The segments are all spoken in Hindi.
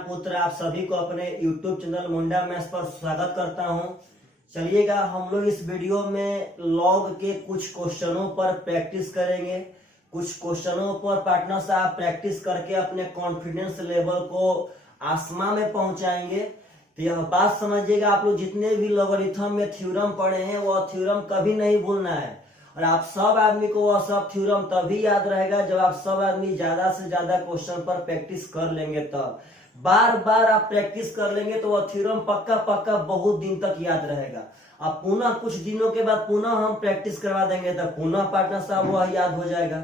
पुत्र आप सभी को अपने YouTube चैनल मुंडा मैथ्स पर स्वागत करता हूं। चलिएगा हम लोग इस वीडियो में लॉग के कुछ क्वेश्चनों पर प्रैक्टिस करेंगे। कुछ क्वेश्चनों पर पार्टनर साहब प्रैक्टिस करके अपने कॉन्फिडेंस लेवल को आसमान में पहुंचाएंगे। तो यह बात समझिएगा, आप लोग जितने भी लॉगरिथम में थ्योरम पढ़े हैं वह थ्योरम कभी नहीं भूलना है। और आप सब आदमी को वह सब थ्योरम तभी याद रहेगा जब आप सब आदमी ज्यादा से ज्यादा क्वेश्चन पर प्रैक्टिस कर लेंगे। तब बार बार आप प्रैक्टिस कर लेंगे तो वह थ्योरम पक्का पक्का बहुत दिन तक याद रहेगा। अब पुनः कुछ दिनों के बाद पुनः हम प्रैक्टिस करवा देंगे तब पुनः पार्टनर साहब वह याद हो जाएगा।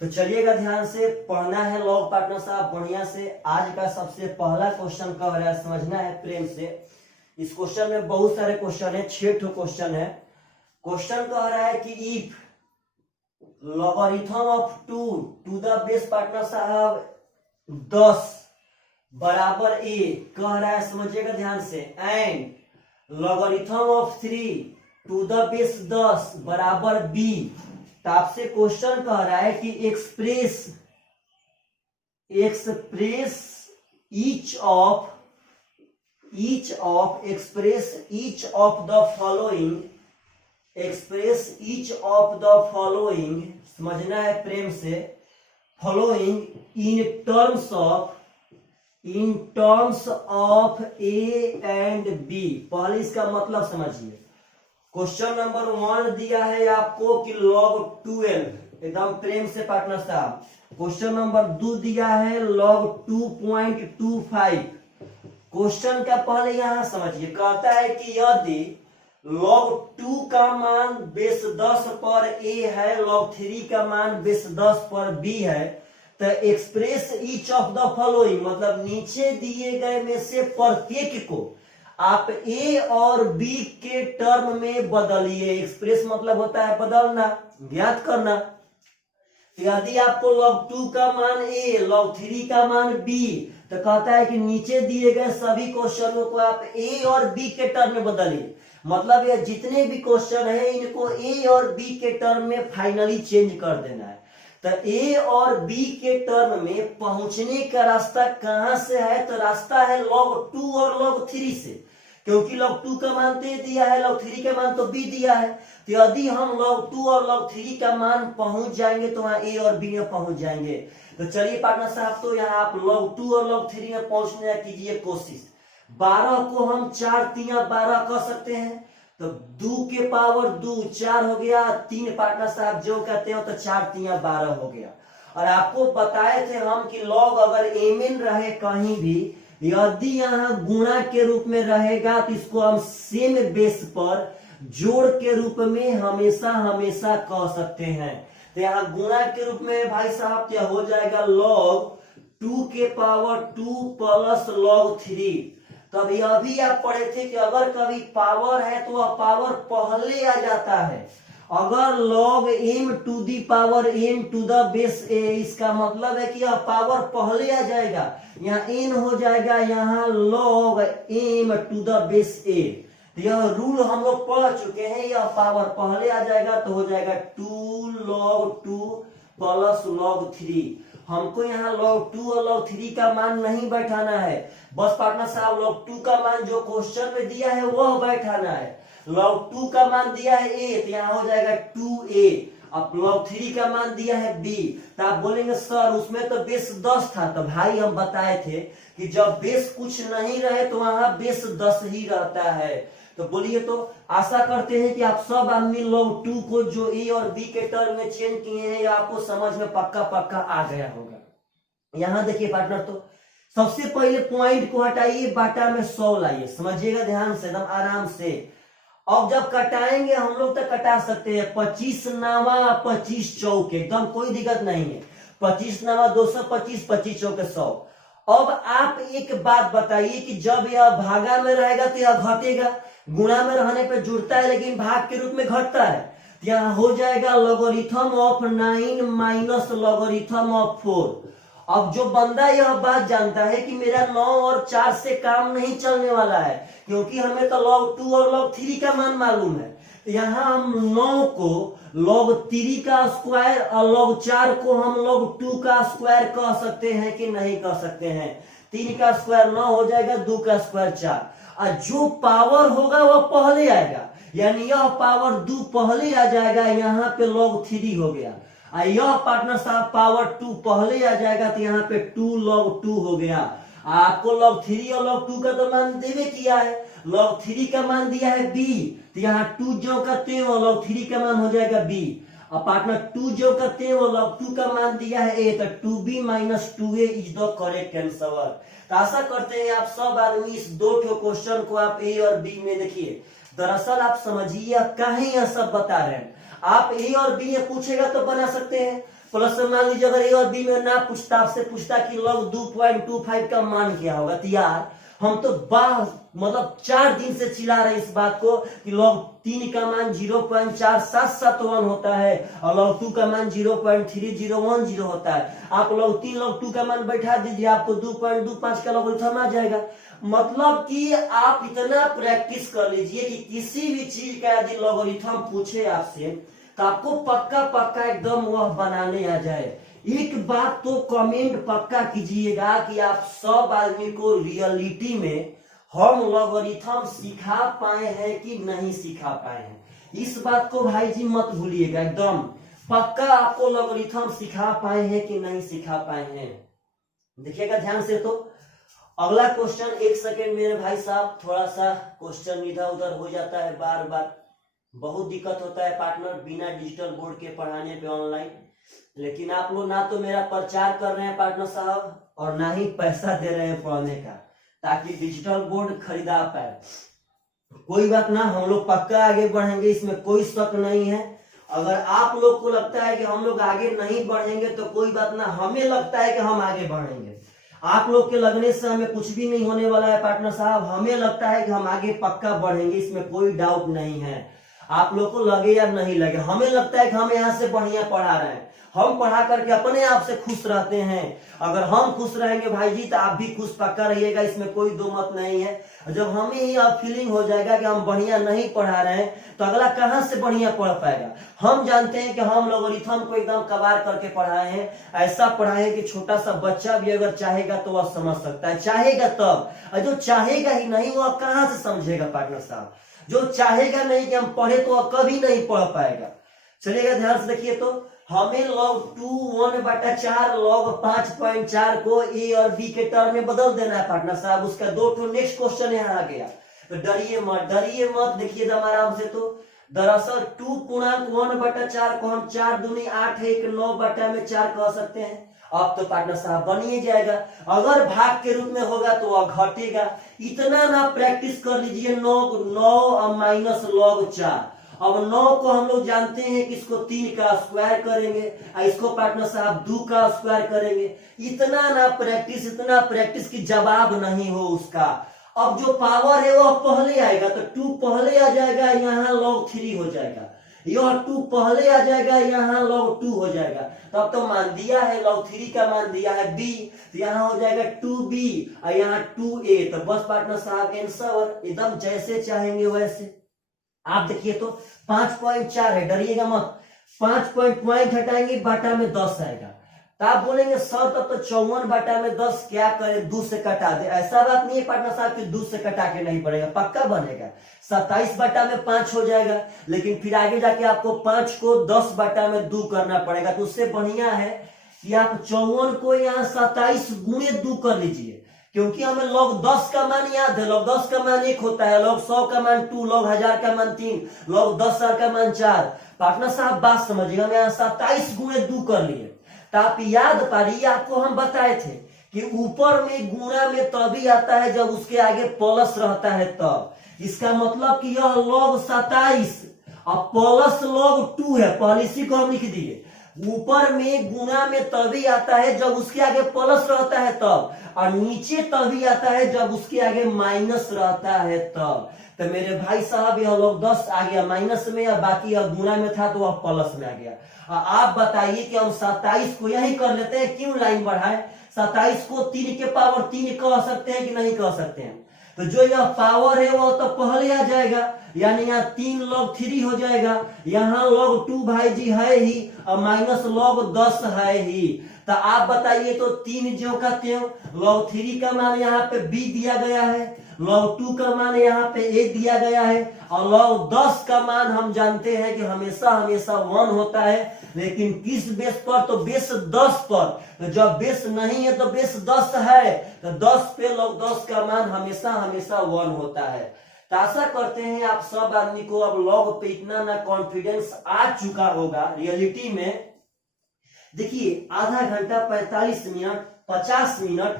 तो चलिएगा, ध्यान से पढ़ना है लॉग पार्टनर साहब बढ़िया से। आज का सबसे पहला क्वेश्चन कह रहा है, समझना है प्रेम से। इस क्वेश्चन में बहुत सारे क्वेश्चन है, 6 क्वेश्चन है। क्वेश्चन कह रहा है कि if logarithm of 2 to the base partner साहब 10 बराबर a कह रहा है, समझिएगा ध्यान से। And logarithm of 3 to the base 10 बराबर b। तो आपसे क्वेश्चन कह रहा है कि express each of the following, समझना है प्रेम से, following in terms of A and B. पहले इसका मतलब समझिए। क्वेश्चन नंबर 1 दिया है आपको कि log 12, एकदम प्रेम से पार्टनर साहब। क्वेश्चन नंबर 2 दिया है log 2.25। क्वेश्चन का पहले यहां समझिए, कहता है कि यदि log 2 का मान बेस 10 पर a है, log 3 का मान बेस 10 पर b है, तो express each of the following मतलब नीचे दिए गए में से प्रत्येक को आप a और b के टर्म में बदलिए। एक्सप्रेस मतलब होता है बदलना, ज्ञात करना। यदि आपको log 2 का मान a, log 3 का मान b, तो कहता है कि नीचे दिए गए सभी क्वेश्चनों को आप a और b के टर्म में बदलिए। मतलब ये जितने भी क्वेश्चन है इनको a और b के टर्म में फाइनली चेंज कर देना है। तो a और b के टर्म में पहुंचने का रास्ता कहां से है? तो रास्ता है log 2 और log 3 से, क्योंकि log 2 का मान तो दिया है, log 3 का मान तो b दिया है। तो यदि हम log 2 और log 3 का मान पहुंच जाएंगे तो वहां a और b में पहुंच जाएंगे। तो चलिए पार्टनर साहब, तो यहाँ आप log 2 और log 3 में पहुंचने की कीजिए कोशिश। 12 को हम 4 तिया 12 कर सकते हैं, तो 2 के पावर 2 4 हो गया, 3 पार्टनर साहब जो कहते हो, तो 4 तिया 12 हो गया। और आपको बताए थे हम कि log अगर mn रहे कहीं भी, यदि यहाँ गुणा के रूप में रहेगा तो इसको हम सेम बेस पर जोड़ के रूप में हमेशा हमेशा कह सकते हैं। तो यहाँ गुणा के रूप में भाई साहब क्या हो जाएगा, log 2 के पावर 2 प्लस log 3। तब यह भी आप पढ़े थे कि अगर कभी पावर है तो वह पावर पहले आ जाता है। अगर log m to the power n to the base a, इसका मतलब है कि यह पावर पहले आ जाएगा। यहाँ n हो जाएगा, यहाँ log m to the base a। यह रूल हम लोग पढ़ चुके हैं, यह पावर पहले आ जाएगा तो हो जाएगा 2 log 2 प्लस log 3। हमको यहाँ log 2 और log 3 का मान नहीं बैठाना है, बस पार्टनर साहब log 2 का मान जो क्वेश्चन में दिया है वह बैठाना है। log 2 का मान दिया है a, तो यहाँ हो जाएगा 2a। अब log 3 का मान दिया है b, तो आप बोलेंगे सर उसमें तो बेस 10 था। तो भाई हम बताए थे कि जब बेस कुछ नहीं रहे तो वहां बेस 10 ही रहता है। तो बोलिए, तो आशा करते हैं कि आप सब आदमी log 2 को जो a और b के टर्म में चेंज किए हैं, या आपको समझ में पक्का पक्का आ गया होगा। यहाँ देखिए पार्टनर, तो सबसे पहले पॉइंट को हटाइए, बाटा में 100 लाइए, समझिएगा ध्यान से एकदम आराम से। अब जब कटाएंगे हम लोग तो कटा सकते हैं 25 नावा 25 चौके, एकदम कोई दिक्कत नहीं है। 25 नावा 225, 25 चौके 100। अब आप एक बात बताइए कि जब यह भागा में रहेगा तो यह घटेगा, गुणा में रहने पे जुड़ता है लेकिन भाग के रूप में घटता है। तो यहाँ हो जाएगा logarithm of 9 minus logarithm of 4। अब जो बंदा यह बात जानता है कि मेरा 9 और 4 से काम नहीं चलने वाला है, क्योंकि हमें तो log 2 और log 3 का मान मालूम है, यहाँ हम 9 को log 3 का स्क्वायर और log 4 को हम log 2 का स्क्वायर कह सकते हैं कि नहीं कह सकते हैं। 3 का स्क्वायर 9 हो जाएगा, 2 का स्क्वायर 4। और जो पावर होगा वह पहले आएगा, यानी यह पावर 2 पहले आ जाएगा, यहाँ पे log 3 हो गया। और यह पार्टनर साहब पावर 2 पहले आ जाएगा, तो यहाँ पे 2 log 2 हो गया। आपको log 3 और log 2 का तो मान देवे किया है, log 3 का मान दिया है b, तो यहाँ 2 जो करते हैं वो log 3 का मान हो जाएगा b। और पार्टनर 2 जो करते हैं वो log 2 का मान दिया है a, तो 2b minus 2a is the correct answer. तो आशा करते हैं आप सब आदमी इस 2 क्वेश्चन को आप a और b में देखिए। दरअसल आप समझिए काहे यह सब बता रहे हैं। आप a और b में पूछेगा तो बना सकते हैं, प्लस मान लीजिए अगर a और b में ना पूछता, आपसे पूछता कि log 2.25 का मान क्या होगा, तो यार हम तो मतलब 4 दिन से चिल्ला रहे इस बात को कि log 3 का मान 0.4771 होता है और log 2 का मान 0.3010 होता है। आप log 3 log 2 का मान बैठा दीजिए, आपको 2.25 का लॉगरिथम आ जाएगा। मतलब कि आप इतना प्रैक्टिस कर लीजिए कि किसी भी चीज का यदि लॉगरिथम पूछे आपसे तो आपको पक्का पक्का एकदम वह बनाने आ जाए। एक बात तो कमेंट पक्का कीजिएगा कि आप सब आदमी को रियलिटी में हम लॉगरिथम सिखा पाए हैं कि नहीं सिखा पाए हैं। इस बात को भाई जी मत भूलिएगा, एकदम पक्का आपको लॉगरिथम सिखा पाए हैं कि नहीं सिखा पाए हैं। देखिएगा ध्यान से। तो अगला क्वेश्चन, एक सेकेंड मेरे भाई साहब, थोड़ा सा क्वेश्चन इधर उधर हो जाता है, बार बार बहुत दिक्कत होता है पार्टनर बिना डिजिटल बोर्ड के पढ़ाने पे ऑनलाइन। लेकिन आप लोग ना तो मेरा प्रचार कर रहे हैं पार्टनर साहब और ना ही पैसा दे रहे हैं पढ़ने का ताकि डिजिटल बोर्ड खरीदा पाए। कोई बात ना, हम लोग पक्का आगे बढ़ेंगे, इसमें कोई शक नहीं है। अगर आप लोग को लगता है कि हम लोग आगे नहीं बढ़ेंगे तो कोई बात ना, हमें लगता है कि हम आगे बढ़ेंगे। आप लोग के लगने से हमें कुछ भी नहीं होने वाला है पार्टनर साहब। हमें लगता है कि हम आगे पक्का बढ़ेंगे, इसमें कोई डाउट नहीं है। आप लोग को लगे या नहीं लगे, हमें लगता है कि हम यहाँ से बढ़िया पढ़ा रहे हैं, हम पढ़ा करके अपने आप से खुश रहते हैं। अगर हम खुश रहेंगे भाई जी तो आप भी खुश पक्का रहिएगा, इसमें कोई दो मत नहीं है। जब हमें ही अब फीलिंग हो जाएगा कि हम बढ़िया नहीं पढ़ा रहे हैं तो अगला कहां से बढ़िया पढ़ पाएगा। हम जानते हैं कि हम लॉगरिथम को एकदम कबार करके पढ़ाए हैं, ऐसा पढ़ाए हैं कि छोटा सा बच्चा भी अगर चाहेगा तो वह समझ सकता है, चाहेगा तब। और जो चाहेगा ही नहीं वह कहां से समझेगा पार्टनर साहब। जो चाहेगा नहीं कि हम पढ़े तो वह कभी नहीं पढ़ पाएगा। चलिएगा ध्यान से देखिए। तो हमें log 2 1/4 log 5.4 को a और b के टर्म में बदल देना है पार्टनर साहब। उसका 2 नेक्स्ट क्वेश्चन यहाँ आ गया, तो डरिए मत, डरिए मत, देखिए आराम से। तो दरअसल 2.1/4 को हम 4 दूनी 8 है, 9/4 कह सकते हैं। अब तो पार्टनर साहब बन ही जाएगा। अगर भाग के रूप में होगा तो वह घटेगा। इतना ना प्रैक्टिस कर लीजिए। 9 माइनस log 4। अब 9 को हम लोग जानते हैं कि इसको 3 का स्क्वायर करेंगे, इसको पार्टनर साहब 2 का स्क्वायर करेंगे। इतना ना प्रैक्टिस, इतना प्रैक्टिस की जवाब नहीं हो उसका। अब जो पावर है वो पहले आएगा, तो 2 पहले आ जाएगा, यहाँ log 3 हो जाएगा। यह 2 पहले आ जाएगा, यहाँ log 2 हो जाएगा। तो अब तो मान दिया है log 3 का मान दिया है b, तो यहाँ हो जाएगा 2b और यहाँ 2a। तो बस पार्टनर साहब आंसर एकदम जैसे चाहेंगे वैसे। आप देखिए तो 5.4 है, डरिएगा मत। 5 पॉइंट हटाएंगे, बाटा में 10 आएगा। तो आप बोलेंगे सर तब तो 54/10 क्या करें, 2 से कटा दे। ऐसा बात नहीं है पार्टनर साहब कि 2 से कटा के नहीं पड़ेगा, पक्का बनेगा। 27/5 हो जाएगा, लेकिन फिर आगे जाके आपको 5 को 10/2 करना पड़ेगा। तो उससे बढ़िया है कि आप 54 को यहाँ 27 गुणे 2 कर लीजिए, क्योंकि हमें log 10 का मान याद है। log 10 का मान 1 होता है, log 100 का मान 2, log 1000 का मान 3, log 10,000 का मान 4। पार्टनर साहब बात समझिएगा, हम यहाँ 27 गुणे 2 कर लिए। तो आप याद पारिए, आपको हम बताए थे कि ऊपर में गुणा में तभी आता है जब उसके आगे प्लस रहता है तब। इसका मतलब कि यह log 27 और प्लस log 2 है, पॉलिसी को हम लिख दिए। ऊपर में गुणा में तभी आता है जब उसके आगे प्लस रहता है तब, और नीचे तभी आता है जब उसके आगे माइनस रहता है तब। तो मेरे भाई साहब यह log 10 आ गया माइनस में, या बाकी यह गुणा में था तो वह प्लस में आ गया। आप बताइए कि हम 27 को यही कर लेते हैं, क्यों लाइन बढ़ाएं। 27 को 3 के पावर 3 कह सकते हैं कि नहीं कह सकते हैं। तो जो यह पावर है वो तो पहले आ जाएगा, यानी यहाँ 3 log 3 हो जाएगा, यहाँ log 2 भाई जी है ही और माइनस log 10 है ही। तो आप बताइए तो 3 ज्यों का त्यों, log 3 का मान यहाँ पे b दिया गया है, log 2 का मान यहाँ पे a दिया गया है, और log 10 का मान हम जानते हैं कि हमेशा हमेशा 1 होता है, लेकिन किस बेस पर, तो बेस 10 पर। तो जब बेस नहीं है तो बेस 10 है, तो 10 पे log 10 का मान हमेशा हमेशा 1 होता है। तो आशा करते हैं आप सब आदमी को अब लॉग पे इतना ना कॉन्फिडेंस आ चुका होगा। रियलिटी में देखिए आधा घंटा 45 मिनट 50 मिनट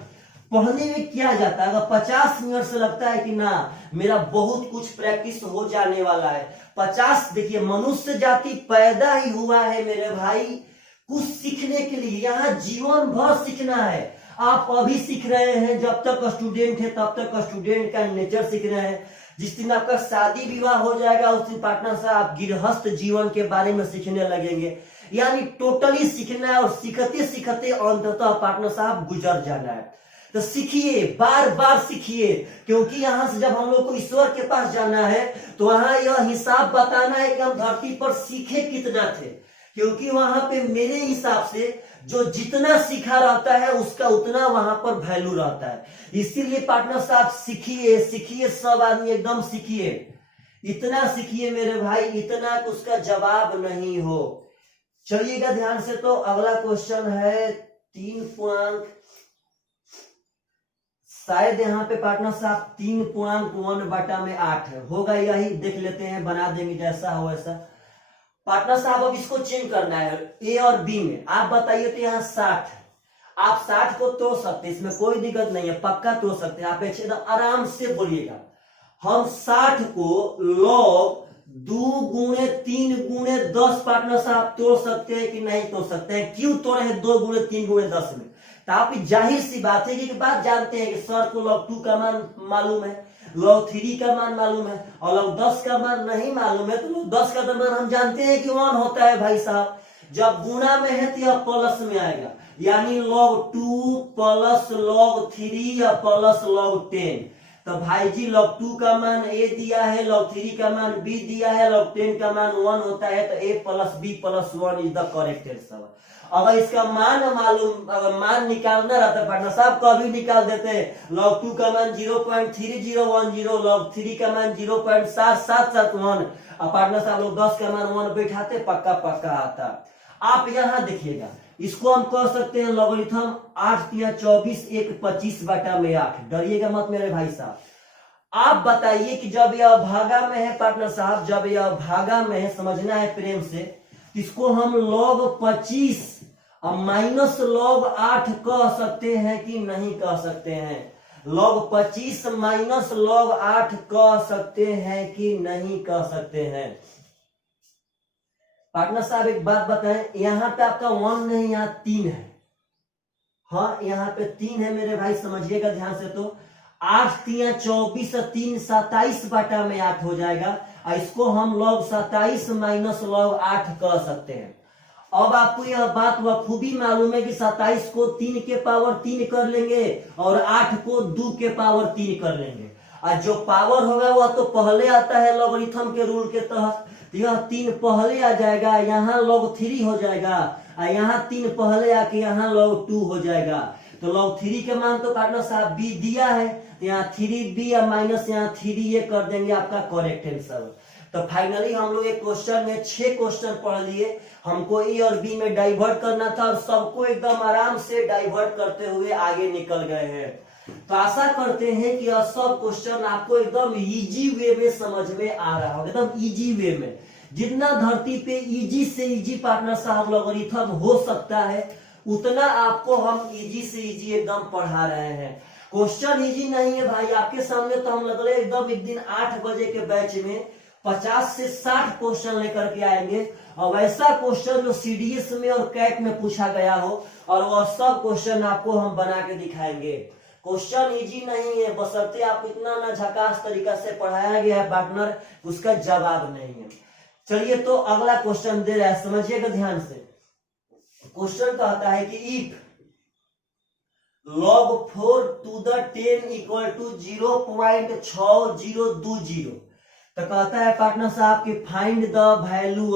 पढ़ने में क्या जाता है, अगर 50 मिनट से लगता है कि ना मेरा बहुत कुछ प्रैक्टिस हो जाने वाला है, 50 देखिए मनुष्य जाति पैदा ही हुआ है मेरे भाई कुछ सीखने के लिए, यहाँ जीवन भर सीखना है। आप अभी सीख रहे हैं, जब तक स्टूडेंट है तब तक स्टूडेंट का नेचर सीख रहे हैं, जिस दिन आपका शादी विवाह हो जाएगा उस दिन पार्टनर साहब आप गृहस्थ जीवन के बारे में सीखने लगेंगे, यानी टोटली सीखना है और सीखते सीखते अंततः पार्टनर साहब गुजर जाना है। तो सीखिए, बार बार सीखिए, क्योंकि यहाँ से जब हम लोग को ईश्वर के पास जाना है तो वहां यह हिसाब बताना है कि हम धरती पर सीखे कितना थे, क्योंकि वहां पे मेरे हिसाब से जो जितना सीखा रहता है उसका उतना वहां पर वैल्यू रहता है। इसीलिए पार्टनर साहब सीखिए सीखिए, सब आदमी एकदम सीखिए, इतना सीखिए मेरे भाई इतना कि उसका जवाब नहीं हो। चलिएगा ध्यान से, तो अगला क्वेश्चन है 3 शायद यहाँ पे पार्टनर साहब 3.1/8 है, होगा यही, देख लेते हैं, बना देंगे जैसा हो वैसा। पार्टनर साहब अब इसको चेंज करना है ए और बी में। आप बताइए तो यहाँ 60, आप 60 को तोड़ सकते हैं, इसमें कोई दिक्कत नहीं है, पक्का तोड़ सकते हैं आप, एकदम आराम से बोलिएगा। हम 60 को log 2 गुणे 3 गुणे 10 पार्टनर साहब तोड़ सकते हैं कि नहीं तोड़ सकते हैं? क्यों तोड़े हैं 2 गुणे 3 गुणे 10 में? तो आप जाहिर सी बात है कि बात जानते हैं कि सर को log 2 का मान मालूम है, log 3 का मान मालूम है, और log 10 का मान नहीं मालूम है, तो log 10 का मान हम जानते हैं कि 1 होता है भाई साहब। जब गुणा में है तो यह प्लस में आएगा, यानी log 2 प्लस log 3 या प्लस log 10। तो भाई जी log 2 का मान a दिया है, log 3 का मान b दिया है, log 10 का मान 1 होता है, तो a plus b plus 1 is the correct answer. अगर इसका मान मालूम, अगर मान निकालना रहता पार्टनर साहब कभी निकाल देते हैं। log 2 का मान 0.3010, log 3 का मान 0.7771, और पार्टनर साहब लोग 10 का मान 1 बैठाते, पक्का पक्का आता। आप यहाँ देखिएगा, इसको हम कह सकते हैं लॉगरिथम 8 या 24 1 25/8। डरिएगा मत मेरे भाई साहब। आप बताइए कि जब यह भागा में है पार्टनर साहब, जब यह भागा में है, समझना है प्रेम से, इसको हम log 25 और माइनस log 8 कह सकते हैं कि नहीं कह सकते हैं? log 25 माइनस log 8 कह सकते हैं कि नहीं कह सकते हैं? पार्टनर साहब एक बात बताएं, यहाँ पे आपका 1 नहीं, यहाँ 3 है। हाँ यहाँ पे 3 है मेरे भाई, समझिएगा ध्यान से। तो 8 या 24 और 3 27/8 हो जाएगा, और इसको हम log 27 माइनस log 8 कह सकते हैं। अब आपको यह बात बखूबी मालूम है कि 27 को 3 के पावर 3 कर लेंगे और 8 को 2 के पावर 3 कर लेंगे, और जो पावर होगा वह तो पहले आता है लॉगरिथम के रूल के तहत। यह 3 पहले आ जाएगा, यहाँ log 3 हो जाएगा, और यहाँ 3 पहले आके यहाँ log 2 हो जाएगा। तो log 3 के मान तो पार्टनर साहब b दिया है, तो यहाँ 3b या माइनस यहाँ 3a कर देंगे, आपका करेक्ट आंसर। तो फाइनली हम लोग एक क्वेश्चन में 6 क्वेश्चन पढ़ लिए। हमको ए और बी में डाइवर्ट करना था, और सबको एकदम आराम से डाइवर्ट करते हुए आगे निकल गए हैं। तो आशा करते हैं कि यह सब क्वेश्चन आपको एकदम इजी वे में समझ में आ रहा होगा, एकदम इजी वे में। जितना धरती पे इजी से इजी पार्टनर साहब लॉगरिथम हो सकता है, उतना आपको हम इजी से इजी एकदम पढ़ा रहे हैं। क्वेश्चन इजी नहीं है भाई, आपके सामने तो हम लग रहे एकदम एक दिन 8 बजे के बैच में 50 से 60 क्वेश्चन लेकर के आएंगे, और वैसा क्वेश्चन जो सीडीएस में और कैट में पूछा गया हो, और वह सब क्वेश्चन आपको हम बना के दिखाएंगे। क्वेश्चन इजी नहीं है, बशर्ते आपको इतना ना झकास तरीका से पढ़ाया गया है पार्टनर, उसका जवाब नहीं है। चलिए तो अगला क्वेश्चन दे रहा है, समझिएगा ध्यान से। क्वेश्चन कहता है कि if log 4 to the 10 equal to 0.6020। तो कहता है पार्टनर साहब कि फाइंड द वैल्यू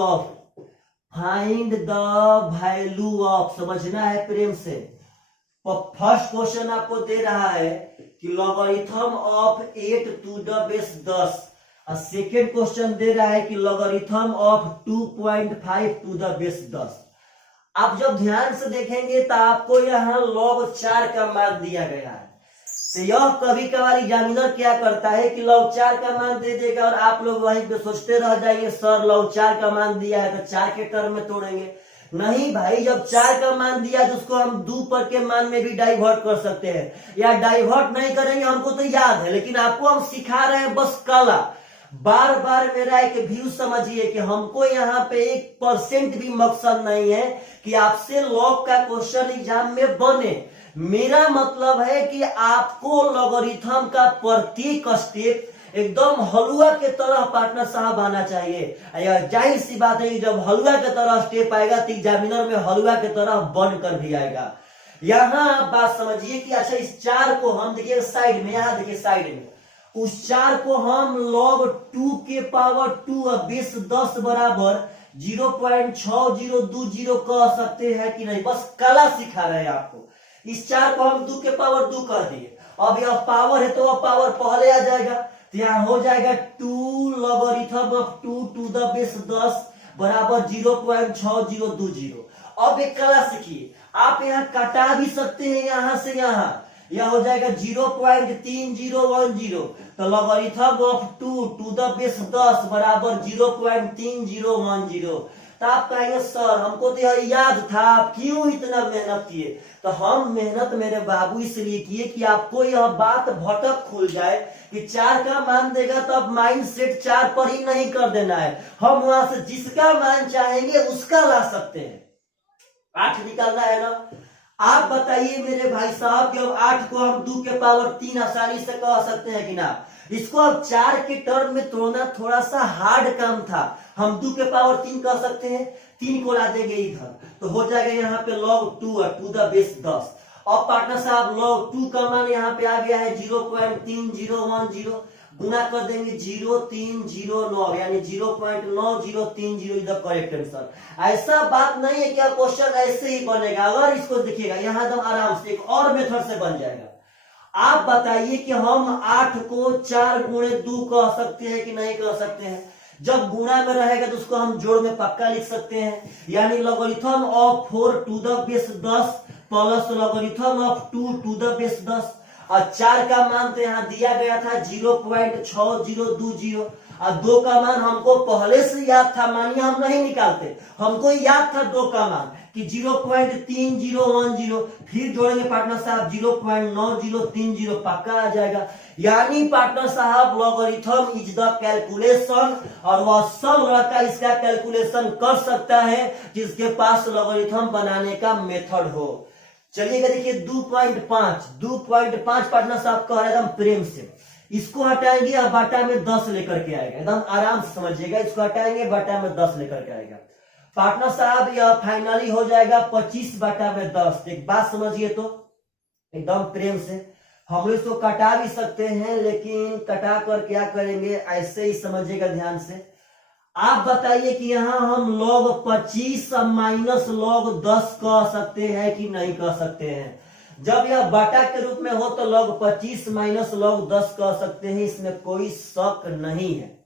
ऑफ, समझना है प्रेम से। फर्स्ट क्वेश्चन आपको दे रहा है कि logarithm of 8 to the base 10, और सेकेंड क्वेश्चन दे रहा है कि logarithm of 2.5 to the base 10। आप जब ध्यान से देखेंगे तो आपको यहाँ log 4 का मान दिया गया है। तो यह कभी कभार एग्जामिनर क्या करता है कि log 4 का मान दे देगा और आप लोग वहीं पे सोचते रह जाएंगे सर log 4 का मान दिया है तो 4 के टर्म में तोड़ेंगे। नहीं भाई, जब 4 का मान दिया तो उसको हम 2 पर के मान में भी डाइवर्ट कर सकते हैं, या डाइवर्ट नहीं करेंगे हमको तो याद है, लेकिन आपको हम सिखा रहे हैं बस कला। बार बार मेरा एक व्यू समझिए कि हमको यहाँ पे 1% भी मकसद नहीं है कि आपसे लॉग का क्वेश्चन एग्जाम में बने। मेरा मतलब है कि आपको लॉगरिथम का प्रत्येक स्टेप एकदम हलवा के तरह पार्टनर साहब आना चाहिए। जाहिर सी बात है कि जब हलवा के तरह स्टेप आएगा तो एग्जामिनर में हलवा के तरह बनकर भी आएगा। यहाँ आप बात समझिए कि अच्छा इस 4 को हम देखिए साइड में, यहाँ देखिए साइड में, उस 4 को हम log 2 के पावर 2 और बेस 10 बराबर 0.6020 कह सकते हैं कि नहीं। बस कला सिखा रहे हैं आपको। इस 4 को हम 2 के पावर 2 कर दिए, अब यह पावर है तो वह पावर पहले आ जाएगा, तो यहाँ हो जाएगा 2 logarithm of 2 to the base 10 बराबर 0.6020। अब एक कला सीखिए, आप यहाँ कटा भी सकते हैं यहाँ से यहाँ, यह हो जाएगा 0.3010। तो logarithm of 2 to the base 10 बराबर 0.3010। तो आप कहेंगे सर हमको तो यह याद था, आप क्यों इतना मेहनत किए? तो हम मेहनत मेरे बाबू इसलिए किए कि आपको यह बात भटक खुल जाए कि 4 का मान देगा तो अब माइंड सेट 4 पर ही नहीं कर देना है, हम वहां से जिसका मान चाहेंगे उसका ला सकते हैं। 8 निकालना है ना। आप बताइए मेरे भाई साहब कि अब 8 को हम 2 के पावर 3 आसानी से कह सकते हैं कि ना। इसको अब 4 के टर्म में तोड़ना थोड़ा सा हार्ड काम था, हम 2 के पावर 3 कह सकते हैं। 3 को ला देंगे इधर तो हो जाएगा यहाँ पे log 2 और टू द बेस 10। अब पार्टनर साहब log 2 का मान यहाँ पे आ गया है 0.3010, गुना कर देंगे 0309 यानी 0.9030 इज द करेक्ट आंसर। ऐसा बात नहीं है कि क्वेश्चन ऐसे ही बनेगा, अगर इसको देखिएगा यहाँ एकदम आराम से एक और मेथड से बन जाएगा। आप बताइए कि हम 8 को 4 गुणे 2 कह सकते हैं कि नहीं कह सकते हैं? जब गुणा में रहेगा तो उसको हम जोड़ में पक्का लिख सकते हैं, यानी logarithm of 4 to the base 10 plus logarithm of 2 to the base 10। और 4 का मान तो यहाँ दिया गया था 0.6020 और 2 का मान हमको पहले से याद था, मानिए हम नहीं निकालते, हमको याद था 2 का मान कि 0.3010, फिर जोड़ेंगे पार्टनर साहब 0.9030 पक्का आ जाएगा। यानी पार्टनर साहब लॉगरिथम इज द कैलकुलेशन, और वह सब लड़का इसका कैलकुलेशन कर सकता है जिसके पास लॉगरिथम बनाने का मेथड हो। चलिएगा देखिए 2.5 पार्टनर साहब कह रहे एकदम प्रेम से, इसको हटाएंगे और बाटा में 10 लेकर के आएगा, एकदम आराम से समझिएगा, इसको हटाएंगे बाटा में 10 लेकर के आएगा। पार्टनर साहब यह फाइनली हो जाएगा 25 बाटा में 10। एक बात समझिए तो एकदम प्रेम से, हम लोग इसको कटा भी सकते हैं, लेकिन कटा कर क्या करेंगे ऐसे ही समझिएगा ध्यान से। आप बताइए कि यहाँ हम log 25 माइनस log 10 कह सकते हैं कि नहीं कह सकते हैं? जब यह बाटा के रूप में हो तो log 25 माइनस log 10 कह सकते हैं, इसमें कोई शक नहीं है।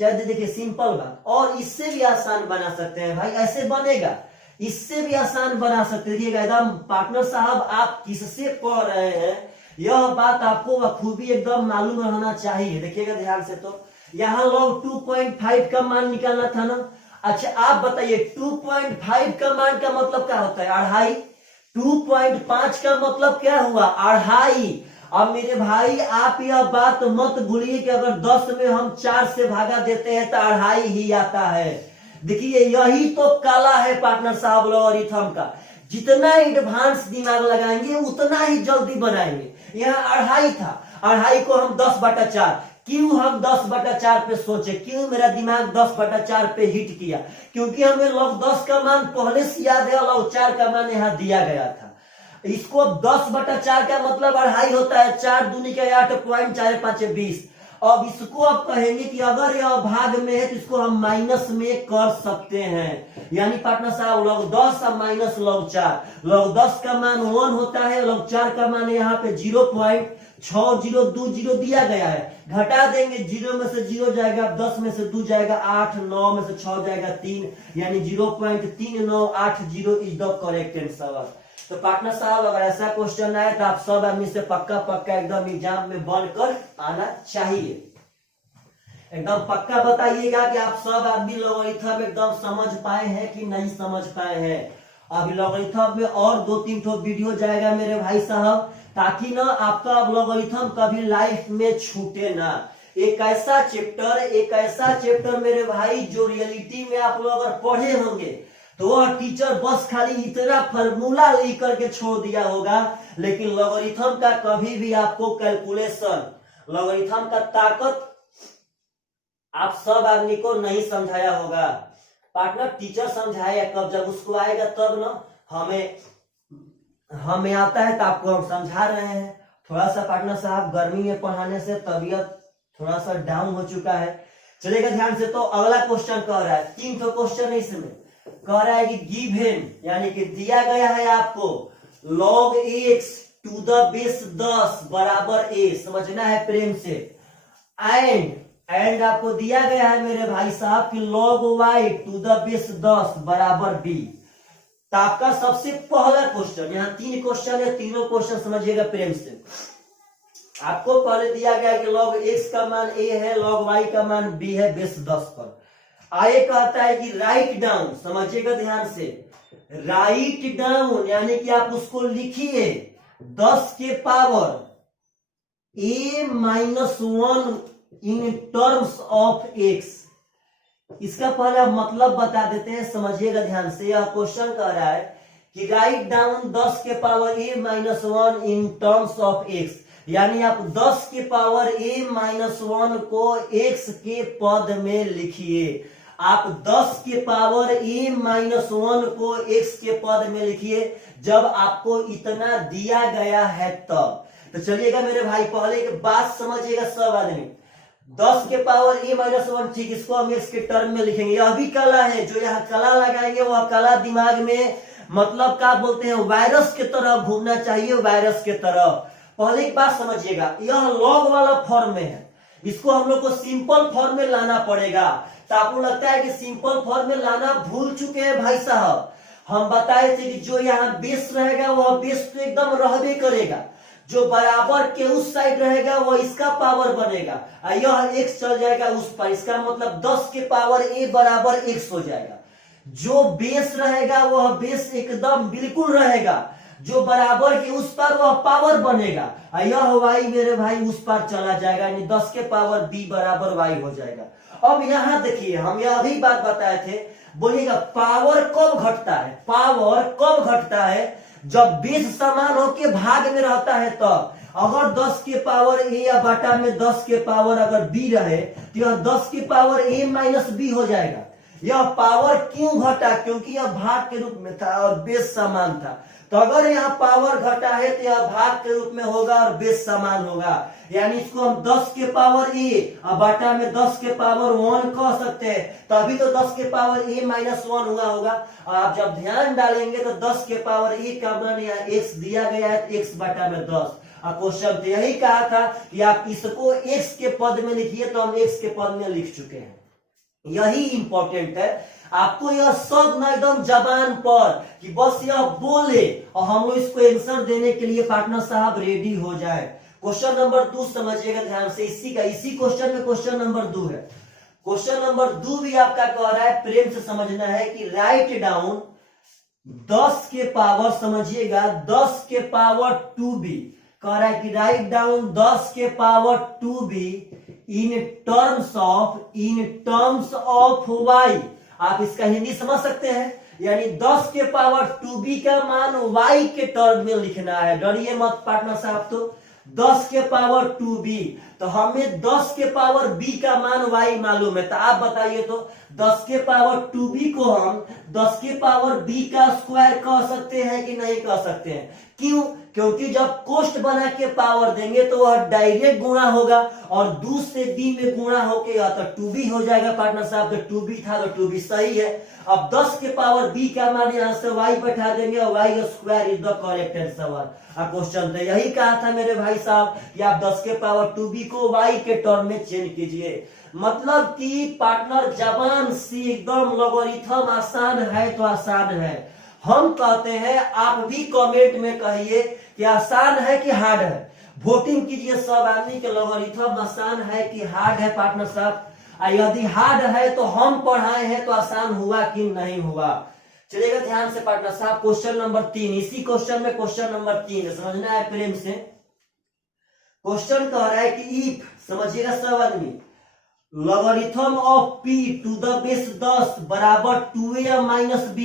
चलिए देखिए सिंपल बात, और इससे भी आसान बना सकते हैं भाई, ऐसे बनेगा, इससे भी आसान बना सकते हैं। देखिएगा एकदम पार्टनर साहब आप किससे कह रहे हैं यह बात आपको बखूबी एकदम मालूम रहना चाहिए। देखिएगा ध्यान से, तो यहाँ log 2.5 का मान निकालना था ना। अच्छा आप बताइए 2.5 का मान का मतलब क्या होता है? 2.5। 2.5 का मतलब क्या हुआ? 2.5। अब मेरे भाई आप यह बात मत भूलिए कि अगर 10 में हम 4 से भागा देते हैं तो 2.5 ही आता है। देखिए यही तो कला है पार्टनर साहब लॉगरिथम का, जितना एडवांस दिमाग लगाएंगे उतना ही जल्दी बनाएंगे। यहाँ 2.5 था, 2.5 को हम 10/4, क्यों हम 10/4 पे सोचे, क्यों मेरा दिमाग 10/4 पे हिट किया? क्योंकि हमें log 10 का मान पहले से याद है, log 4 का मान यहाँ दिया गया था। इसको 10/4 का मतलब 2.5 होता है, 4 दूनी के 8 पॉइंट 4 5 20। अब इसको आप कहेंगे कि अगर यह भाग में है तो इसको हम माइनस में कर सकते हैं, यानी पार्टनर साहब log 10 और माइनस log 4। log 10 का मान 1 होता है, log 4 का मान यहाँ पे 0.6020 दिया गया है। घटा देंगे, 0 में से 0 जाएगा, 10 में से 2 जाएगा 8, 9 में से 6 जाएगा 3, यानी 0.3980 इज द करेक्ट आंसर। तो पार्टनर साहब अगर ऐसा क्वेश्चन आए तो आप सब आदमी से पक्का पक्का एकदम एग्जाम में बनकर आना चाहिए। एकदम पक्का बताइएगा कि आप सब आदमी लॉगरिथम एकदम समझ पाए हैं कि नहीं समझ पाए हैं। अभी लॉगरिथम में और 2-3 ठो वीडियो जाएगा मेरे भाई साहब, ताकि ना आपका अब लॉगरिथम कभी लाइफ में छूटे ना। एक ऐसा चैप्टर मेरे भाई जो रियलिटी में आप लोग अगर पढ़े होंगे तो वह टीचर बस खाली इतना फार्मूला लिख करके छोड़ दिया होगा, लेकिन लॉगरिथम का कभी भी आपको कैलकुलेशन, लॉगरिथम का ताकत आप सब आदमी को नहीं समझाया होगा। पार्टनर टीचर समझाया कब, जब उसको आएगा तब ना। हमें आता है तो आपको हम समझा रहे हैं। थोड़ा सा पार्टनर साहब गर्मी में पढ़ाने से तबीयत थोड़ा सा डाउन हो चुका है। चलेगा ध्यान से। तो अगला क्वेश्चन कह रहा है, 3 ठो क्वेश्चन है इसमें। कह रहा है कि गिवन, यानी कि दिया गया है आपको log x to the base 10 बराबर a, समझना है प्रेम से। एंड आपको दिया गया है मेरे भाई साहब कि log y to the base 10 बराबर b। तो आपका सबसे पहला क्वेश्चन, यहाँ 3 क्वेश्चन है, तीनों क्वेश्चन समझिएगा प्रेम से। आपको पहले दिया गया कि log x का मान a है, log y का मान b है बेस 10 पर। आगे कहता है कि राइट डाउन, समझिएगा ध्यान से, राइट डाउन यानी कि आप उसको लिखिए 10 के power a-1 in terms of x। इसका पहला मतलब बता देते हैं, समझिएगा ध्यान से। यह क्वेश्चन कह रहा है कि राइट डाउन 10 के power a-1 in terms of x, यानी आप 10 के पावर a-1 को x के पद में लिखिए। आप 10 के पावर a-1 को x के पद में लिखिए जब आपको इतना दिया गया है तब। तो चलिएगा मेरे भाई, पहले की बात समझिएगा सब आदमी। 10 के पावर a-1, ठीक, इसको हम x के टर्म में लिखेंगे। यह भी कला है, जो यहाँ कला लगाएंगे वह कला दिमाग में मतलब क्या बोलते हैं, वायरस के तरह घूमना चाहिए, वायरस के तरह। पहले एक बात समझिएगा, यह लॉग वाला फॉर्म में है, इसको हम लोग को सिंपल फॉर्म में लाना पड़ेगा। तो आपको लगता है कि सिंपल फॉर्म में लाना भूल चुके हैं भाई साहब। हम बताए थे कि जो यहाँ बेस रहेगा वह बेस तो एकदम रहबे करेगा, जो बराबर के उस साइड रहेगा वह इसका पावर बनेगा, यह x चल जाएगा उस पर। इसका मतलब 10 के पावर a बराबर x हो जाएगा। जो बेस रहेगा वह बेस एकदम बिल्कुल रहेगा, जो बराबर के उस पर वह पावर बनेगा, यह y मेरे भाई उस पर चला जाएगा, यानी 10 के पावर b बराबर y हो जाएगा। अब यहाँ देखिए, हम यह भी बात बताए थे, बोलिएगा पावर कब घटता है? पावर कब घटता है? जब बेस समान होकर भाग में रहता है तब। अगर 10 के पावर a या बटा में 10 के पावर अगर b रहे तो यह 10 के पावर a-b हो जाएगा। यह पावर क्यों घटा? क्योंकि यह भाग के रूप में था और बेस समान था। तो अगर यहाँ पावर घटा है तो यह भाग के रूप में होगा और बेस समान होगा, यानी इसको हम 10 के पावर a और बटा में 10 के पावर 1 कह सकते हैं। तभी तो 10 के पावर a-1 हुआ होगा। आप जब ध्यान डालेंगे तो 10 के पावर a का मान यहाँ x दिया गया है, x बटा में 10। क्वेश्चन तो यही कहा था कि आप इसको x के पद में लिखिए, तो हम x के पद में लिख चुके हैं। यही इंपॉर्टेंट है, आपको यह सब ना एकदम जबान पर कि बस यह बोले और हम लोग इसको आंसर देने के लिए पार्टनर साहब रेडी हो जाए। क्वेश्चन नंबर 2 समझिएगा ध्यान से, इसी क्वेश्चन में क्वेश्चन नंबर 2 है। क्वेश्चन नंबर 2 भी आपका कह रहा है, प्रेम से समझना है कि राइट डाउन 10 के पावर, समझिएगा 10 के पावर 2b, कह रहा है कि राइट डाउन 10 के power 2b in terms of y। आप इसका हिंदी समझ सकते हैं, यानी 10 के पावर 2b का मान y के टर्म में लिखना है। डरिए मत पार्टनर साहब। तो 10 के पावर 2b। तो हमें 10 के पावर b का मान y मालूम है, तो आप बताइए तो 10 के पावर 2b को हम 10 के पावर b का स्क्वायर कह सकते हैं कि नहीं कह सकते हैं? क्यों? क्योंकि जब कोष्ट बना के पावर देंगे तो वह डायरेक्ट गुणा होगा और 2 से b में गुणा होके या तो 2b हो जाएगा पार्टनर साहब। तो 2b था तो 2b सही है। अब 10 के पावर b का मान यहां से y बैठा देंगे और y square is the correct answer. Question तो यही कहा था मेरे भाई साहब कि आप 10 के पावर 2b को y के टर्म में चेंज कीजिए। मतलब कि पार्टनर जबान से एकदम लॉगरिथम आसान है तो आसान है। हम कहते हैं, आप भी कमेंट में कहिए कि आसान है कि हार्ड है। वोटिंग कीजिए सब आदमी के लॉगरिथम आसान है कि हार्ड है पार्टनर साहब। यदि हार्ड है तो हम पढ़ाए हैं तो आसान हुआ कि नहीं हुआ। चलिएगा ध्यान से पार्टनर साहब, क्वेश्चन नंबर 3। इसी क्वेश्चन में क्वेश्चन नंबर 3 समझना है प्रेम से। क्वेश्चन कह रहा है कि इफ, समझिएगा सब आदमी, logarithm of p to the base 10 बराबर 2a माइनस b।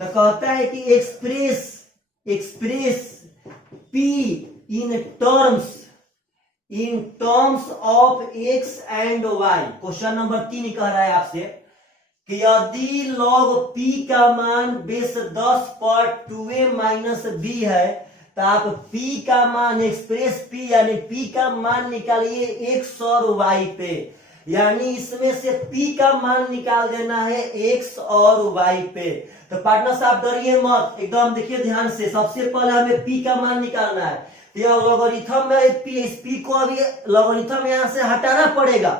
तो कहता है कि express p in terms of x and y। Question number 3 कह रहा है आपसे कि यदि log p का मान बेस 10 पर 2a माइनस b है तो आप p का मान, एक्सप्रेस p यानी p का मान निकालिए x और y पे। यानी इसमें से p का मान निकाल देना है x और y पे। तो पार्टनर साहब डरिए मत, एकदम देखिए ध्यान से। सबसे पहले हमें p का मान निकालना है। यह लॉगरिथम में इस p को अभी लॉगरिथम यहां से हटाना पड़ेगा।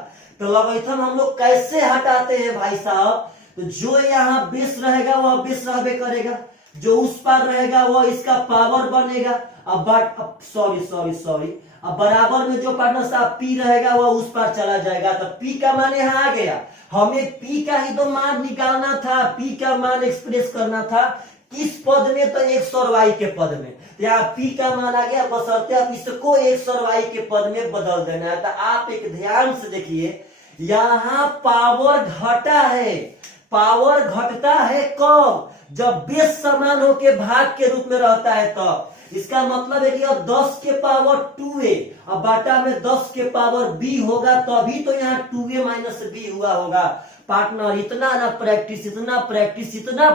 तो लॉगरिथम हम लोग कैसे हटाते हैं भाई साहब? तो जो यहाँ बेस रहेगा वह बेस रहबे करेगा, जो उस पर रहेगा वह इसका पावर बनेगा। अब सॉरी अब बराबर में जो पार्टनर साहब p रहेगा वह उस पर चला जाएगा। तो p का मान यहाँ आ गया। हमें p का ही तो मान निकालना था, p का मान एक्सप्रेस करना था किस पद में? तो x और y के पद में। यहाँ p का मान आ गया, बशर्ते आप इसको x और y के पद में बदल देना है। तो आप एक ध्यान से देखिए, यहाँ पावर घटा है। पावर घटता है कब? जब बेस समान होके भाग के रूप में रहता है तब। इसका मतलब है कि अब 10 के पावर 2a अब बाटा में 10 के पावर b होगा, तभी तो यहाँ 2a माइनस b हुआ होगा। पार्टनर इतना ना प्रैक्टिस, इतना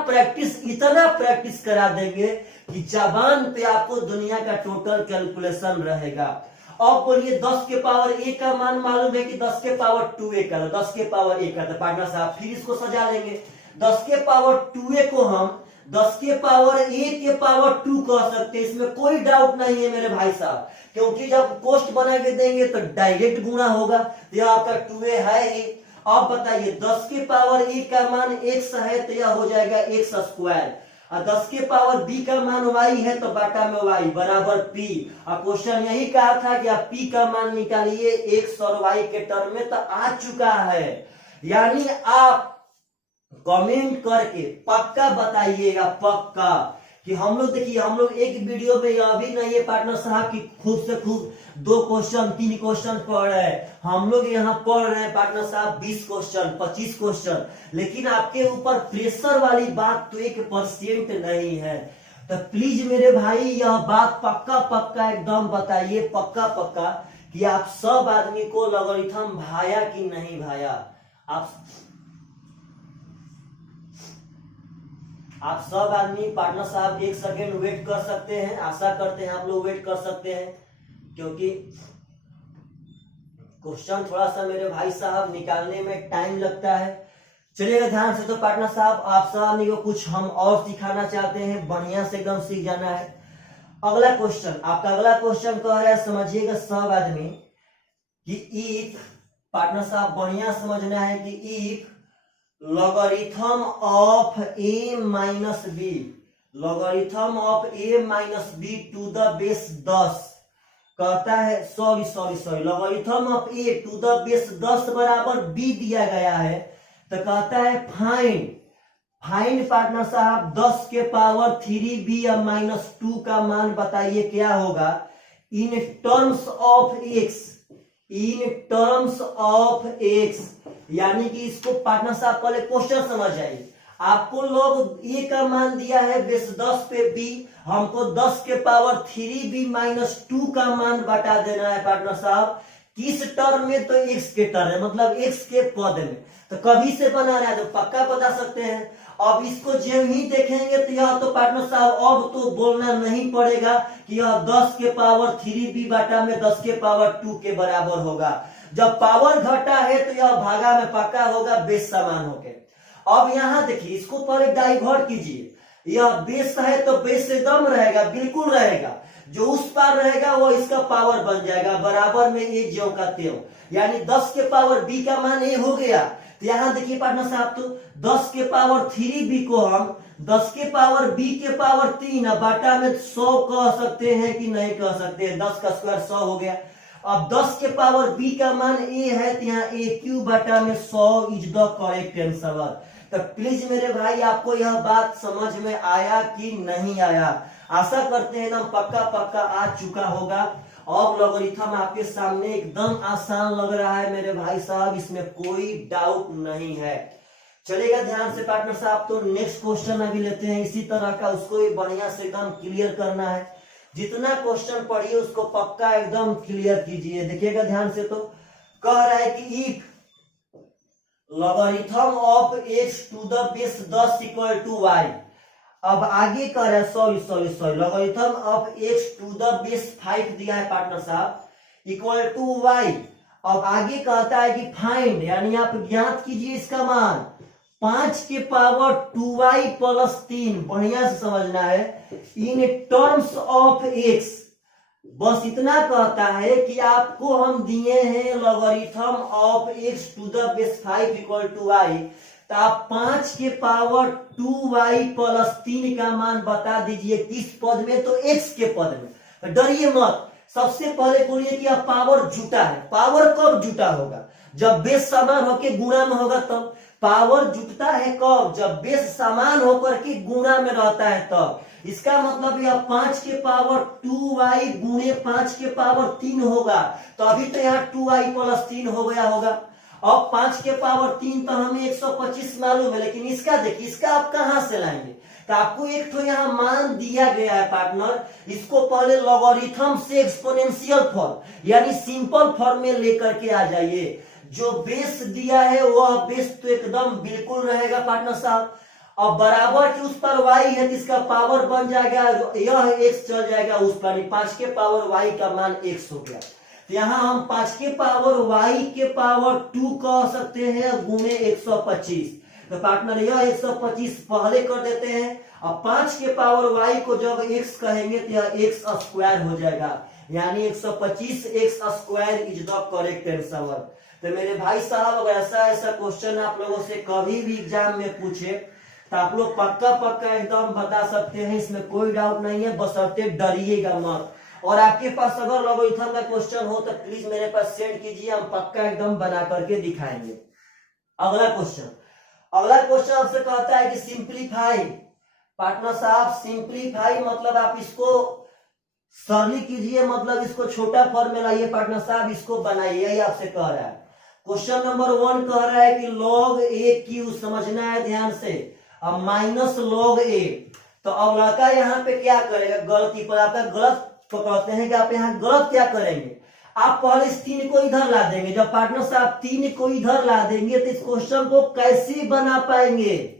प्रैक्टिस करा देंगे कि जबान पे आपको दुनिया का टोटल कैलकुलेशन रहेगा। अब बोलिए 10 के पावर a का मान मालूम है कि 10 के पावर 2a का, 10 के पावर a का। तो पार्टनर साहब फिर इसको सजा लेंगे। 10 के पावर 2a को हम 10 के पावर a के पावर 2 कह सकते हैं, इसमें कोई डाउट नहीं है मेरे भाई साहब। क्योंकि जब कोष्ट बना के देंगे तो डायरेक्ट गुणा होगा। तो यह आपका 2a है ही। अब बताइए 10 के पावर a का मान x है तो यह हो जाएगा x स्क्वायर, और 10 के पावर b का मान y है तो बाटा में y बराबर p। और क्वेश्चन यही कहा था कि आप p का मान निकालिए x और y के टर्म में, तो आ चुका है। यानी आप कमेंट करके पक्का बताइएगा, पक्का, कि हम लोग देखिए, हम लोग एक वीडियो में यह भी नहीं है पार्टनर साहब की खुद से खुद 2 क्वेश्चन 3 क्वेश्चन पढ़ रहे हैं। हम लोग यहाँ पढ़ रहे हैं पार्टनर साहब 20 क्वेश्चन 25 क्वेश्चन। लेकिन आपके ऊपर प्रेशर वाली बात तो 1% नहीं है। तो प्लीज मेरे भाई यह बात पक्का एकदम बताइए, पक्का कि आप सब आदमी को लॉगरिथम भाया कि नहीं भाया। आप सब आदमी पार्टनर साहब 1 सेकेंड वेट कर सकते हैं, आशा करते हैं आप लोग वेट कर सकते हैं, क्योंकि क्वेश्चन थोड़ा सा मेरे भाई साहब निकालने में टाइम लगता है। चलिएगा ध्यान से। तो पार्टनर साहब आप सब आदमी को कुछ हम और सिखाना चाहते हैं, बढ़िया से एकदम सीख जाना है। अगला क्वेश्चन, आपका अगला क्वेश्चन कह रहा है, समझिएगा सब आदमी कि इफ, पार्टनर साहब बढ़िया समझना है कि if logarithm of a minus b, logarithm of a minus b to the base 10 कहता है, sorry logarithm of a to the base 10 बराबर b दिया गया है। तो कहता है फाइंड पार्टनर साहब 10 के पावर 3b या माइनस 2 का मान बताइए क्या होगा इन टर्म्स ऑफ x। यानी कि इसको पार्टनर साहब पहले क्वेश्चन समझ आइए। आपको लोग ए का मान दिया है बेस 10 पे बी, हमको 10 के पावर 3b माइनस 2 का मान बता देना है पार्टनर साहब। किस टर्म में? तो एक्स के टर्म में, मतलब एक्स के पद में। तो कभी से बना रहा है तो पक्का बता सकते हैं। अब इसको जब ही देखेंगे तो यह तो पार्टनर साहब अब तो बोलना नहीं पड़ेगा कि यह 10 के पावर 3b बटा में 10 के पावर 2 के बराबर होगा। जब पावर घटा है तो यह भागा में पक्का होगा बेस समान होके। अब यहाँ देखिए, इसको पहले डाइवर्ट कीजिए। यह बेस है तो बेस एकदम रहेगा, बिल्कुल रहेगा। जो उस पार रहेगा वो इसका पावर बन जाएगा, बराबर में ये ज्यों का त्यों। यानी 10 के पावर b का मान ये हो गया। तो यहाँ देखिए पार्टनर साहब, तो 10 के पावर 3b को हम 10 के पावर b के पावर 3 बाटा में 100 कह सकते हैं कि नहीं कह सकते हैं? 10 का स्क्वायर 100 हो गया। अब 10 के पावर b का मान a है तो यहाँ a क्यू बटा में 100 इज द करेक्ट आंसर। तो प्लीज मेरे भाई आपको यह बात समझ में आया कि नहीं आया? आशा करते हैं एकदम पक्का पक्का आ चुका होगा। अब लॉगरिथम आपके सामने एकदम आसान लग रहा है मेरे भाई साहब, इसमें कोई डाउट नहीं है। चलेगा ध्यान से पार्टनर साहब। तो नेक्स्ट क्वेश्चन अभी लेते हैं इसी तरह का, उसको भी बढ़िया से एकदम क्लियर करना है। जितना क्वेश्चन पढ़िए उसको पक्का एकदम क्लियर कीजिए। देखिएगा ध्यान से। तो कह रहा है कि if logarithm of X to the base 10 equal to Y. अब आगे कह रहा है sorry logarithm of X to the base 5 दिया है पार्टनर साहब इक्वल टू वाई। अब आगे कहता है कि फाइंड, यानी आप ज्ञात कीजिए इसका मान 5 के पावर 2y प्लस 3। बढ़िया से समझना है, इन टर्म्स ऑफ एक्स। बस इतना कहता है कि आपको हम दिए हैं logarithm of X to the base 5 equal to Y, तो आप 5 के पावर 2y प्लस 3 का मान बता दीजिए। किस पद में? तो x के पद में। डरिए मत। सबसे पहले बोलिए कि आप पावर जुटा है। पावर कब जुटा होगा? जब बेस समान होकर गुणा में होगा तब। पावर जुटता है कब? जब बेस समान होकर के गुणा में रहता है तब। इसका मतलब यह 5 के पावर 2y गुणे 5 के पावर 3 होगा। तो अभी तो यहाँ 2y प्लस 3 हो गया होगा। अब 5 के पावर 3 तो हमें 125 मालूम है, लेकिन इसका देखिए, इसका आप कहां से लाएंगे? तो आपको एक तो यहाँ मान दिया गया है पार्टनर, इसको पहले लॉगरिथम से एक्सपोनेंशियल फॉर्म यानी सिंपल फॉर्म में लेकर के आ जाइए। जो बेस दिया है वह बेस तो एकदम बिल्कुल रहेगा पार्टनर साहब। अब बराबर के उस पर y है तो इसका पावर बन जाएगा, यह x चल जाएगा उस पर। 5 के पावर y का मान x हो गया। तो यहाँ हम 5 के पावर y के पावर 2 कह सकते हैं गुणे 125। तो पार्टनर यह 125 पहले कर देते हैं। अब 5 के पावर y को जब x कहेंगे तो यह x स्क्वायर हो जाएगा, यानी 125 x square is the correct answer. तो मेरे भाई साहब, अगर ऐसा क्वेश्चन आप लोगों से कभी भी एग्जाम में पूछे तो आप लोग पक्का पक्का एकदम बता सकते हैं, इसमें कोई डाउट नहीं है। बशर्ते डरिएगा मत। और आपके पास अगर लॉगरिथम का क्वेश्चन हो तो प्लीज मेरे पास सेंड कीजिए, हम पक्का एकदम बना करके दिखाएंगे। अगला क्वेश्चन आपसे कहता है कि सिंप्लीफाई। पार्टनर साहब सिंप्लीफाई मतलब आप इसको सरली कीजिए, मतलब इसको छोटा फॉर्म में लाइए पार्टनर साहब, इसको बनाइए, यही आपसे कह रहा है। क्वेश्चन नंबर 1 कह रहा है कि log a क्यू, समझना है ध्यान से। अब माइनस log a। तो अब लड़का यहाँ पे क्या करेगा? गलती पर आपका गलत पकड़ते हैं कि आप यहाँ गलत क्या करेंगे? आप पहले इस 3 को इधर ला देंगे। जब पार्टनर साहब 3 को इधर ला देंगे तो इस क्वेश्चन को कैसे बना पाएंगे?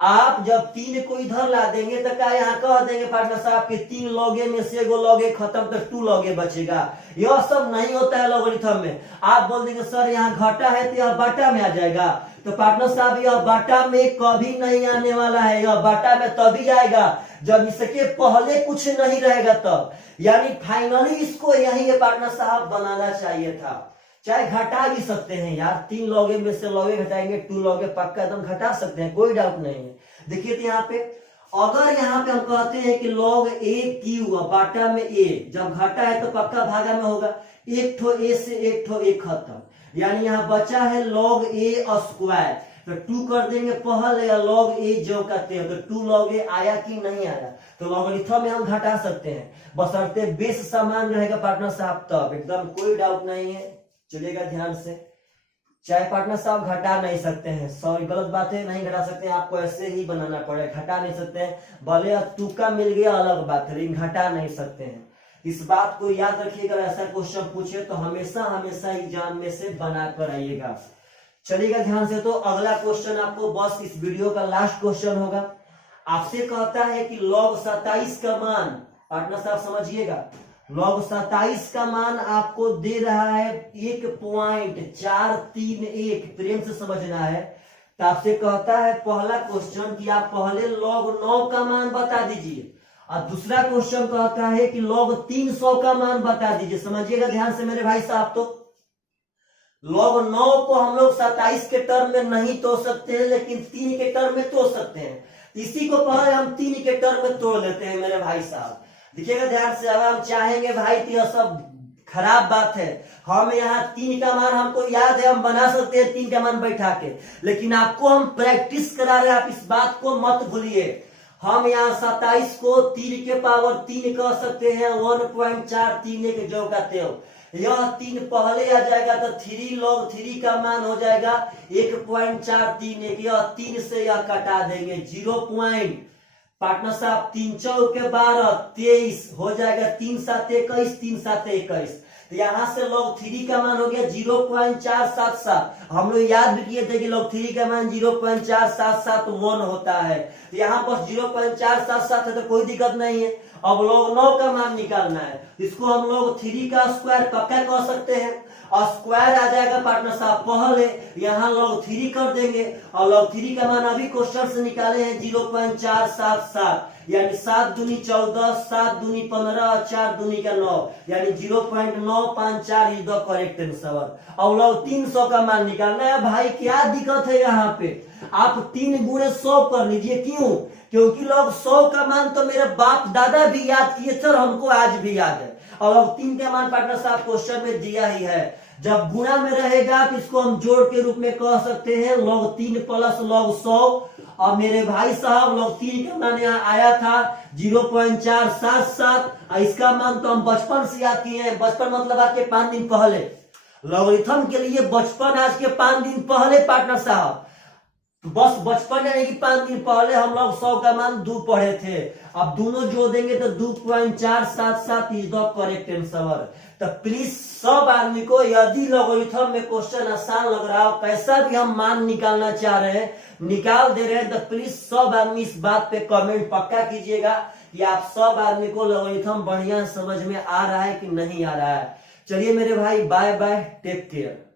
आप जब 3 को इधर ला देंगे तो क्या यहाँ कह देंगे पार्टनर साहब कि 3 लॉगे में से एगो लॉगे खत्म तो 2 लॉगे बचेगा? यह सब नहीं होता है लॉगरिथम में। आप बोल देंगे सर यहाँ घटा है तो यह बाटा में आ जाएगा। तो पार्टनर साहब यह बाटा में कभी नहीं आने वाला है। यह बाटा में तभी आएगा जब इसके पहले कुछ नहीं रहेगा तब। यानी फाइनली इसको यही पार्टनर साहब बनाना चाहिए था। चाहे घटा भी सकते हैं यार, 3 लॉगे में से लॉगे घटाएंगे 2 लॉगे पक्का एकदम घटा सकते हैं, कोई डाउट नहीं है। देखिए तो यहाँ पे अगर यहाँ पे हम कहते हैं कि log a क्यू बाटा में a, जब घटा है तो पक्का भागा में होगा। एक ठो a से एक ठो a खत्म, यानी यहाँ बचा है log a स्क्वायर। तो 2 कर देंगे पहले या log a जो कहते हैं, तो 2 log a आया कि नहीं आया? तो लॉगरिथम में हम घटा सकते हैं, बशर्ते बेस समान रहेगा पार्टनर साहब, तब एकदम कोई डाउट नहीं है। चलेगा ध्यान से। चाहे पार्टनर साहब घटा नहीं सकते हैं, सॉरी गलत बात है, नहीं घटा सकते हैं, आपको ऐसे ही बनाना पड़ेगा, घटा नहीं सकते हैं, भले तुक्का मिल गया अलग बात है, लेकिन घटा नहीं सकते हैं। इस बात को याद रखिएगा, ऐसा क्वेश्चन पूछे तो हमेशा हमेशा एग्जाम में से बना कर आइएगा। चलिएगा ध्यान से, तो अगला क्वेश्चन आपको बस इस वीडियो का लास्ट क्वेश्चन होगा। आपसे कहता है कि log 27 का मान, पार्टनर साहब समझिएगा, log 27 का मान आपको दे रहा है 1.431, प्रेम से समझना है। तो आपसे कहता है पहला क्वेश्चन कि आप पहले log 9 का मान बता दीजिए, और दूसरा क्वेश्चन कहता है कि log 300 का मान बता दीजिए। समझिएगा ध्यान से मेरे भाई साहब, तो log 9 को हम लोग 27 के टर्म में नहीं तोड़ सकते हैं, लेकिन 3 के टर्म में तोड़ सकते हैं। इसी को पहले हम 3 के टर्म में तोड़ लेते हैं मेरे भाई साहब। देखिएगा ध्यान से, अगर हम चाहेंगे भाई तो यह सब खराब बात है, हम यहाँ 3 का मान हमको याद है, हम बना सकते हैं 3 का मान बैठा के, लेकिन आपको हम प्रैक्टिस करा रहे हैं, आप इस बात को मत भूलिए। हम यहाँ 27 को 3 के पावर 3 कह सकते हैं, 1.431 जो का त्यों, यह 3 पहले आ जाएगा तो 3 log 3 का मान हो जाएगा 1.431, यह 3 से यह कटा देंगे 0 पॉइंट, पार्टनर साहब 3 चौके 12 23 हो जाएगा, 3 7 21, 3 7 21, तो यहाँ से log 3 का मान हो गया 0.477। हम लोग याद भी किए थे कि log 3 का मान 0.4771 होता है, यहाँ पर 0.477 है तो कोई दिक्कत नहीं है। अब log 9 का मान निकालना है, इसको हम लोग 3 का स्क्वायर पक्का कह सकते हैं, और स्क्वायर आ जाएगा पार्टनर साहब पहले, यहाँ log 3 कर देंगे, और log 3 का मान अभी क्वेश्चन से निकाले हैं 0.477, यानी 7 दूनी 14, 7 दूनी 15, 4 दूनी का 9, यानी 0.954 इज द करेक्ट आंसर। और log 300 का मान निकालना है। भाई क्या दिक्कत है यहाँ पे, आप 3 गुणे 100 कर लीजिए, क्यों? क्योंकि log 100 का मान तो मेरे बाप दादा भी याद किए थे और हमको आज भी याद है, और log 3 का मान पार्टनर साहब क्वेश्चन में दिया ही है। जब गुणा में रहेगा तो इसको हम जोड़ के रूप में कह सकते हैं log 3 प्लस log 100, और मेरे भाई साहब log 3 का मान यहाँ आया था 0.477, और इसका मान तो हम बचपन से याद किए हैं, बचपन मतलब आज के 5 दिन पहले, लॉगरिथम के लिए बचपन आज के 5 दिन पहले पार्टनर साहब, बस बचपन यानी कि 5 दिन पहले हम लोग 100 का मान 2 पढ़े थे। अब दोनों जोड़ देंगे तो 2.477 इज द करेक्ट आंसर। तो प्लीज सब आदमी को, यदि लॉगरिथम में क्वेश्चन आसान लग रहा हो, कैसा भी हम मान निकालना चाह रहे हैं, निकाल दे रहे हैं, तो प्लीज सब आदमी इस बात पे कमेंट पक्का कीजिएगा कि आप सब आदमी को लॉगरिथम बढ़िया समझ में आ रहा है कि नहीं आ रहा है। चलिए मेरे भाई, बाय बाय, टेक केयर।